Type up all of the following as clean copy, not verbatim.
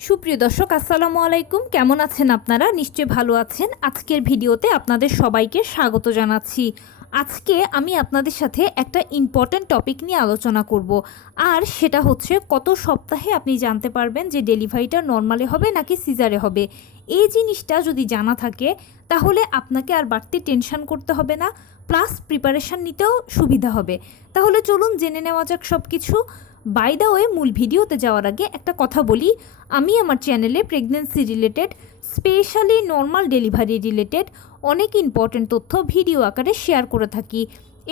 সুপ্রিয় দর্শক আসসালামু আলাইকুম, কেমন আছেন আপনারা? নিশ্চয়ই ভালো আছেন। আজকের ভিডিওতে আপনাদের সবাইকে স্বাগত জানাচ্ছি। আজকে আমি আপনাদের সাথে একটা ইম্পর্ট্যান্ট টপিক নিয়ে আলোচনা করব, আর সেটা হচ্ছে কত সপ্তাহে আপনি জানতে পারবেন যে ডেলিভারিটা নর্মালে হবে নাকি সিজারে হবে। এই জিনিসটা যদি জানা থাকে তাহলে আপনাকে আর বাড়তি টেনশন করতে হবে না, প্লাস প্রিপারেশান নিতেও সুবিধা হবে। তাহলে চলুন জেনে নেওয়া যাক সব কিছু। বাই দ্য ওয়ে, মূল ভিডিওতে যাওয়ার আগে একটা কথা বলি, আমি আমার চ্যানেলে pregnancy related, specially normal delivery related অনেক ইম্পর্ট্যান্ট তথ্য ভিডিও আকারে শেয়ার করে থাকি।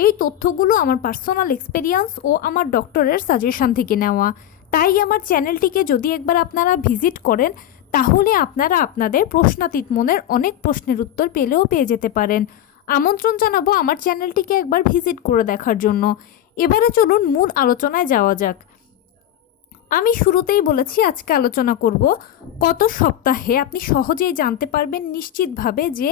এই তথ্যগুলো আমার পার্সোনাল এক্সপেরিয়েন্স ও আমার ডক্টরের সাজেশন থেকে নেওয়া। তাই আমার চ্যানেলটিকে যদি একবার আপনারা ভিজিট করেন তাহলে আপনারা আপনাদের প্রশ্নাতীত মনের অনেক প্রশ্নের উত্তর পেয়ে যেতে পারেন। আমন্ত্রণ জানাবো আমার চ্যানেলটিকে একবার ভিজিট করে দেখার জন্য। এবারে চলুন মূল আলোচনায় যাওয়া যাক। আমি শুরুতেই বলেছি আজকে আলোচনা করব কত সপ্তাহে আপনি সহজেই জানতে পারবেন নিশ্চিতভাবে যে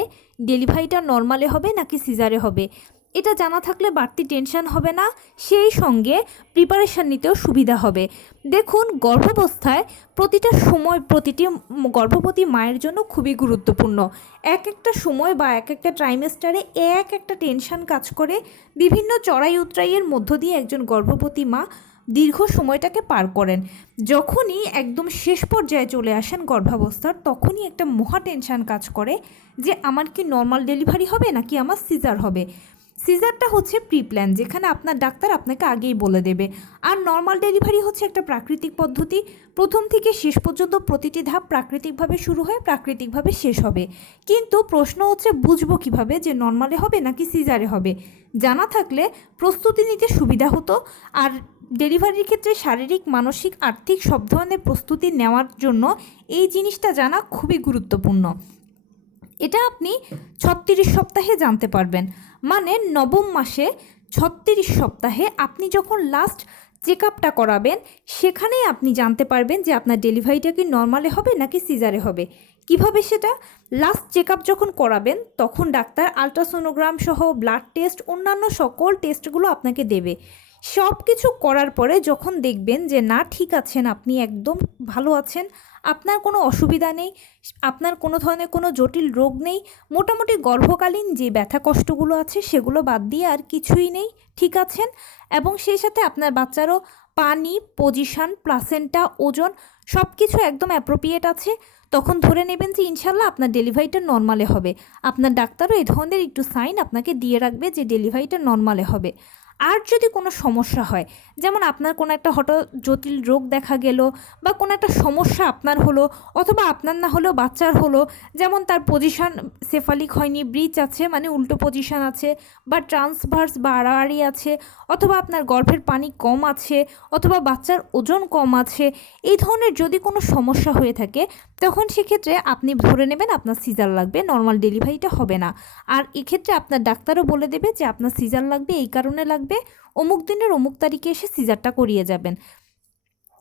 ডেলিভারিটা নর্মালে হবে নাকি সিজারে হবে। এটা জানা থাকলে বাড়তি টেনশন হবে না, সেই সঙ্গে প্রিপারেশান নিতেও সুবিধা হবে। দেখুন, গর্ভাবস্থায় প্রতিটা সময় প্রতিটি গর্ভবতী মায়ের জন্য খুবই গুরুত্বপূর্ণ। এক একটা সময় বা এক একটা ট্রাইমেস্টারে এক একটা টেনশন কাজ করে। বিভিন্ন চড়াই উতরাইয়ের মধ্য দিয়ে একজন গর্ভবতী মা দীর্ঘ সময়টাকে পার করেন। যখনই একদম শেষ পর্যায়ে চলে আসেন গর্ভাবস্থার, তখনই একটা মহা টেনশন কাজ করে যে আমার কি নর্মাল ডেলিভারি হবে নাকি আমার সিজার হবে। সিজারটা হচ্ছে প্রি প্ল্যান, যেখানে আপনার ডাক্তার আপনাকে আগেই বলে দেবে। আর নর্মাল ডেলিভারি হচ্ছে একটা প্রাকৃতিক পদ্ধতি, প্রথম থেকে শেষ পর্যন্ত প্রতিটি ধাপ প্রাকৃতিকভাবে শুরু হয়ে প্রাকৃতিকভাবে শেষ হবে। কিন্তু প্রশ্ন হচ্ছে বুঝবো কিভাবে যে নর্মালে হবে নাকি সিজারে হবে। জানা থাকলে প্রস্তুতি নিতে সুবিধা হতো। আর ডেলিভারির ক্ষেত্রে শারীরিক, মানসিক, আর্থিক সব ধরনের প্রস্তুতি নেওয়ার জন্য এই জিনিসটা জানা খুবই গুরুত্বপূর্ণ। এটা আপনি 36 সপ্তাহে জানতে পারবেন, মানে নবম মাসে 36 সপ্তাহে আপনি যখন লাস্ট চেক আপটা করাবেন সেখানেই আপনি জানতে পারবেন যে আপনার ডেলিভারিটা কি নর্মালে হবে নাকি সিজারে হবে। কিভাবে সেটা? লাস্ট চেক আপ যখন করাবেন তখন ডাক্তার আলট্রাসোনোগ্রাম সহ ব্লাড টেস্ট, অন্যান্য সকল টেস্টগুলো আপনাকে দেবে। সব কিছু করার পরে যখন দেখবেন যে না, ঠিক আছেন, আপনি একদম ভালো আছেন, আপনার কোনো অসুবিধা নেই, আপনার কোনো ধরনের কোনো জটিল রোগ নেই, মোটামুটি গর্ভকালীন যে ব্যথা কষ্টগুলো আছে সেগুলো বাদ দিয়ে আর কিছুই নেই, ঠিক আছেন, এবং সেই সাথে আপনার বাচ্চারও পানি, পজিশান, প্লাসেন্টা, ওজন সব কিছু একদম অ্যাপ্রোপ্রিয়েট আছে, তখন ধরে নেবেন যে ইনশাল্লাহ আপনার ডেলিভারিটা নর্মালে হবে। আপনার ডাক্তারও এই ধরনের একটু সাইন আপনাকে দিয়ে রাখবে যে ডেলিভারিটা নর্মালে হবে। আর যদি কোনো সমস্যা হয়, যেমন আপনার কোনো একটা হঠাৎ জটিল রোগ দেখা গেল, বা কোনো একটা সমস্যা আপনার হলো, অথবা আপনার না হলেও বাচ্চার হলো, যেমন তার পজিশান সেফালিক হয়নি, ব্রিচ আছে মানে উল্টো পজিশান আছে, বা ট্রান্সভার্স বা আড়াআড়ি আছে, অথবা আপনার গর্ভের পানি কম আছে, অথবা বাচ্চার ওজন কম আছে, এই ধরনের যদি কোনো সমস্যা হয়ে থাকে তখন সেক্ষেত্রে আপনি ধরে নেবেন আপনার সিজার লাগবে, নর্মাল ডেলিভারিটা হবে না। আর এক্ষেত্রে আপনার ডাক্তারও বলে দেবে যে আপনার সিজার লাগবে, এই কারণে লাগবে, অমুক দিনের অমুক তারিখে এসে সিজারটা করিয়ে যাবেন।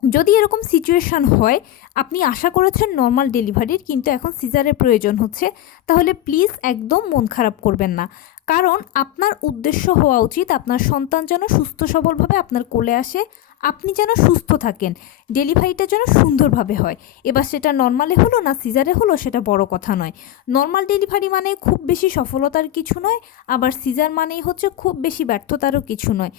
যদি এরকম সিচুয়েশান হয়, আপনি আশা করেছেন নর্মাল ডেলিভারির কিন্তু এখন সিজারের প্রয়োজন হচ্ছে, তাহলে প্লিজ একদম মন খারাপ করবেন না। কারণ আপনার উদ্দেশ্য হওয়া উচিত আপনার সন্তান যেন সুস্থ সবলভাবে আপনার কোলে আসে, আপনি যেন সুস্থ থাকেন, ডেলিভারিটা যেন সুন্দরভাবে হয়। এবার সেটা নর্মালে হলো না সিজারে হলো সেটা বড় কথা নয়। নর্মাল ডেলিভারি মানে খুব বেশি সফলতার কিছু নয়, আবার সিজার মানেই হচ্ছে খুব বেশি ব্যর্থতারও কিছু নয়।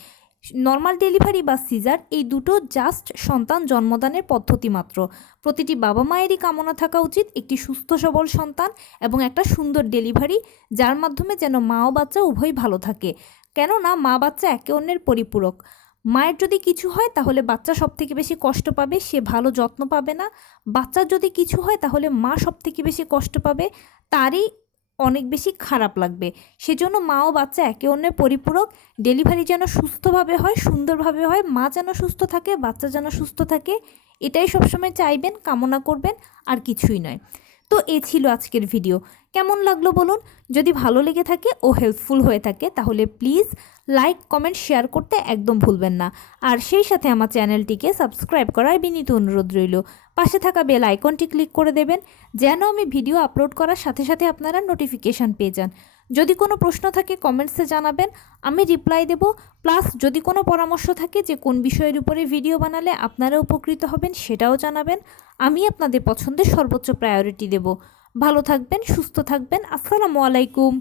নর্মাল ডেলিভারি বা সিজার এই দুটো জাস্ট সন্তান জন্মদানের পদ্ধতি মাত্র। প্রতিটি বাবা মায়েরই কামনা থাকা উচিত একটি সুস্থ সবল সন্তান এবং একটা সুন্দর ডেলিভারি, যার মাধ্যমে যেন মা ও বাচ্চা উভয়ই ভালো থাকে। কেননা মা বাচ্চা একে অন্যের পরিপূরক। মায়ের যদি কিছু হয় তাহলে বাচ্চা সবথেকে বেশি কষ্ট পাবে, সে ভালো যত্ন পাবে না। বাচ্চার যদি কিছু হয় তাহলে মা সবথেকে বেশি কষ্ট পাবে, তারই অনেক বেশি খারাপ লাগবে। সেজন্য মা ও বাচ্চা একে অন্যের পরিপূরক। ডেলিভারি যেন সুস্থভাবে হয়, সুন্দরভাবে হয়, মা যেন সুস্থ থাকে, বাচ্চা যেন সুস্থ থাকে, এটাই সবসময় চাইবেন, কামনা করবেন, আর কিছুই নয়। তো এ ছিল আজকের ভিডিও। কেমন লাগলো বলুন? যদি ভালো লেগে থাকে ও হেল্পফুল হয়ে থাকে তাহলে প্লিজ লাইক, কমেন্ট, শেয়ার করতে একদম ভুলবেন না। আর সেই সাথে আমার চ্যানেলটিকে সাবস্ক্রাইব করার বিনীত অনুরোধ রইল। পাশে থাকা বেল আইকনটি ক্লিক করে দেবেন যেন আমি ভিডিও আপলোড করার সাথে সাথে আপনারা নোটিফিকেশান পেয়ে যান। যদি কোনো প্রশ্ন থাকে কমেন্টসে জানাবেন, আমি রিপ্লাই দেব। প্লাস যদি কোনো পরামর্শ থাকে যে কোন বিষয়ের উপরে ভিডিও বানালে আপনারা উপকৃত হবেন সেটাও জানাবেন। আমি আপনাদের পছন্দের সর্বোচ্চ প্রায়োরিটি দেব। ভালো থাকবেন, সুস্থ থাকবেন। আসসালামু আলাইকুম।